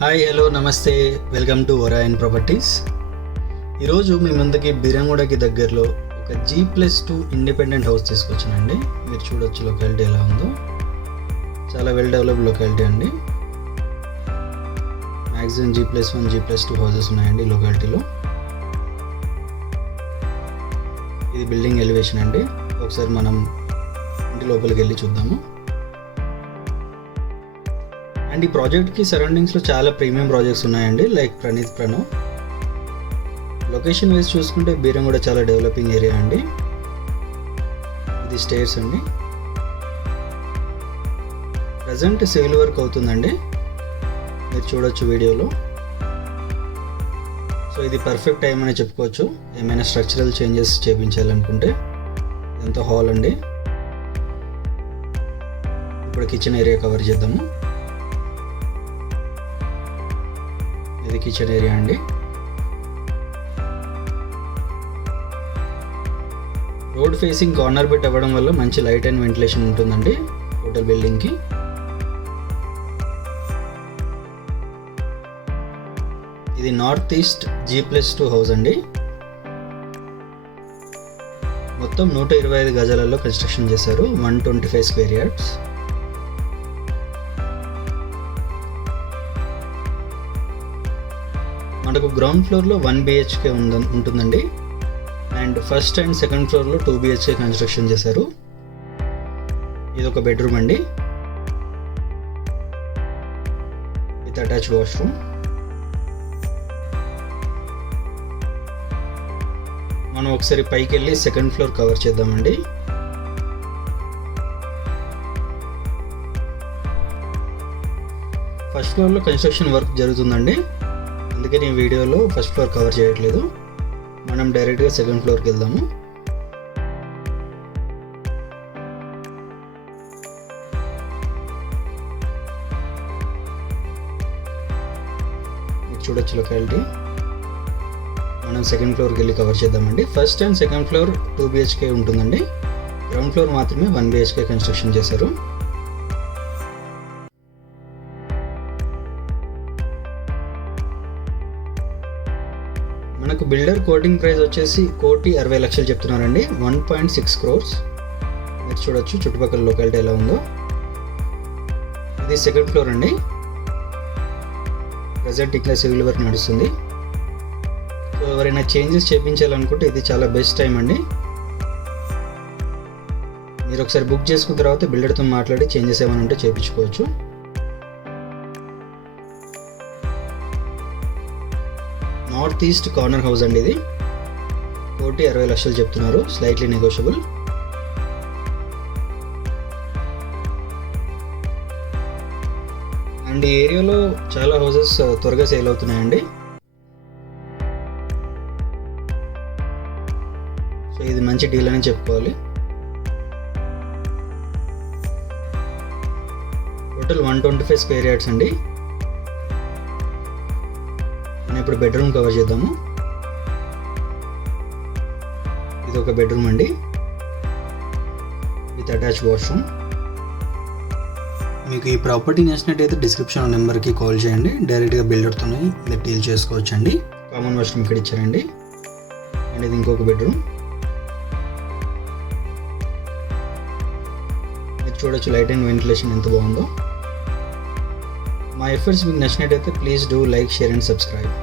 Hi hello నమస్తే, welcome to ఒరాయన్ ప్రాపర్టీస్. ఈరోజు మీ ముందుకి బీరంగూడకి దగ్గరలో ఒక G+2 ఇండిపెండెంట్ హౌస్ తీసుకొచ్చానండి. మీరు చూడొచ్చు లొకాలిటీ ఎలా ఉందో. చాలా వెల్ డెవలప్డ్ లొకాలిటీ అండి. మ్యాక్సిమం G+1 G+2 హౌసెస్ ఉన్నాయండి ఈ లొకాలిటీలో. ఇది బిల్డింగ్ ఎలివేషన్ అండి. ఒకసారి మనం ఇంటి లోపలికి వెళ్ళి చూద్దాము. అండ్ ఈ ప్రాజెక్ట్కి సరౌండింగ్స్లో చాలా ప్రీమియం ప్రాజెక్ట్స్ ఉన్నాయండి, లైక్ ప్రణీత్ ప్రణవ్. లొకేషన్ వైజ్ చూసుకుంటే బీరంగూడ చాలా డెవలపింగ్ ఏరియా అండి. ఇది స్టేర్స్ అండి. ప్రజెంట్ సివిల్ వర్క్ అవుతుందండి, మీరు చూడొచ్చు వీడియోలో. సో ఇది పర్ఫెక్ట్ టైం అని చెప్పుకోవచ్చు ఏమైనా స్ట్రక్చరల్ చేంజెస్ చేయించాలనుకుంటే. ఇదంతా హాల్ అండి. ఇప్పుడు కిచెన్ ఏరియా కవర్ చేద్దాము. ఇది కిచెన్ ఏరియా అండి. రోడ్ ఫేసింగ్ కార్నర్ బిట్ అవ్వడం వల్ల మంచి లైట్ అండ్ వెంటిలేషన్ ఉంటుందండి టోటల్ బిల్డింగ్కి. ఇది నార్త్ ఈస్ట్ G+2 హౌస్ అండి. మొత్తం 125 గజాలలో కన్స్ట్రక్షన్ చేశారు. 125 స్క్వేర్ యార్డ్స్. మనకు గ్రౌండ్ ఫ్లోర్లో 1 BHK ఉంటుందండి. అండ్ ఫస్ట్ అండ్ సెకండ్ ఫ్లోర్లో 2 BHK కన్స్ట్రక్షన్ చేశారు. ఇది ఒక బెడ్రూమ్ అండి విత్ అటాచ్ వాష్రూమ్. మనం ఒకసారి పైకి వెళ్ళి సెకండ్ ఫ్లోర్ కవర్ చేద్దామండి. ఫస్ట్ ఫ్లోర్లో కన్స్ట్రక్షన్ వర్క్ జరుగుతుందండి, అందుకని ఈ వీడియోలో ఫస్ట్ ఫ్లోర్ కవర్ చేయట్లేదు. మనం డైరెక్ట్గా సెకండ్ ఫ్లోర్కి వెళ్దాము. మీరు చూడొచ్చు లొకాలిటీ. మనం సెకండ్ ఫ్లోర్కి వెళ్ళి కవర్ చేద్దామండి. ఫస్ట్ అండ్ సెకండ్ ఫ్లోర్ 2 BHK ఉంటుందండి. గ్రౌండ్ ఫ్లోర్ మాత్రమే 1 BHK కన్స్ట్రక్షన్ చేశారు. మనకు బిల్డర్ కోటింగ్ ప్రైస్ వచ్చేసి 1,60,00,000 చెప్తున్నారండి. 1.6 crores. మీరు చూడొచ్చు చుట్టుపక్కల లొకాలిటీ ఎలా ఉందో. ఇది సెకండ్ ఫ్లోర్ అండి. ప్రజెంట్ ఇక్కడ సివిల్ వర్క్ నడుస్తుంది. సో ఎవరైనా చేంజెస్ చేయించాలనుకుంటే ఇది చాలా బెస్ట్ టైం అండి. మీరు ఒకసారి బుక్ చేసుకున్న తర్వాత బిల్డర్తో మాట్లాడి చేంజెస్ ఏమైనా ఉంటే చేయించుకోవచ్చు. నార్త్ ఈస్ట్ కార్నర్ హౌస్ అండి. ఇది 1,60,00,000 చెప్తున్నారు, స్లైట్లీ నెగోషియబుల్. అండ్ ఈ ఏరియాలో చాలా హౌసెస్ త్వరగా సేల్ అవుతున్నాయండి. సో ఇది మంచి డీల్ అని చెప్పుకోవాలి. టోటల్ 125 స్క్వేర్ యార్డ్స్ అండి. ఇప్పుడు బెడ్రూమ్ కవర్ చేద్దాము. ఇది ఒక బెడ్రూమ్ అండి విత్ అటాచ్ వాష్రూమ్. మీకు ఈ ప్రాపర్టీ నచ్చినట్టయితే డిస్క్రిప్షన్ నెంబర్కి కాల్ చేయండి. డైరెక్ట్గా బిల్డర్తోనే మీరు డీల్ చేసుకోవచ్చు అండి. కామన్ వాష్రూమ్ ఇక్కడ ఇచ్చారండి. అండ్ ఇది ఇంకొక బెడ్రూమ్. మీరు చూడొచ్చు లైట్ అండ్ వెంటిలేషన్ ఎంత బాగుందో. మా ఎఫర్ట్స్ మీకు నచ్చినట్టయితే please do like, share and subscribe.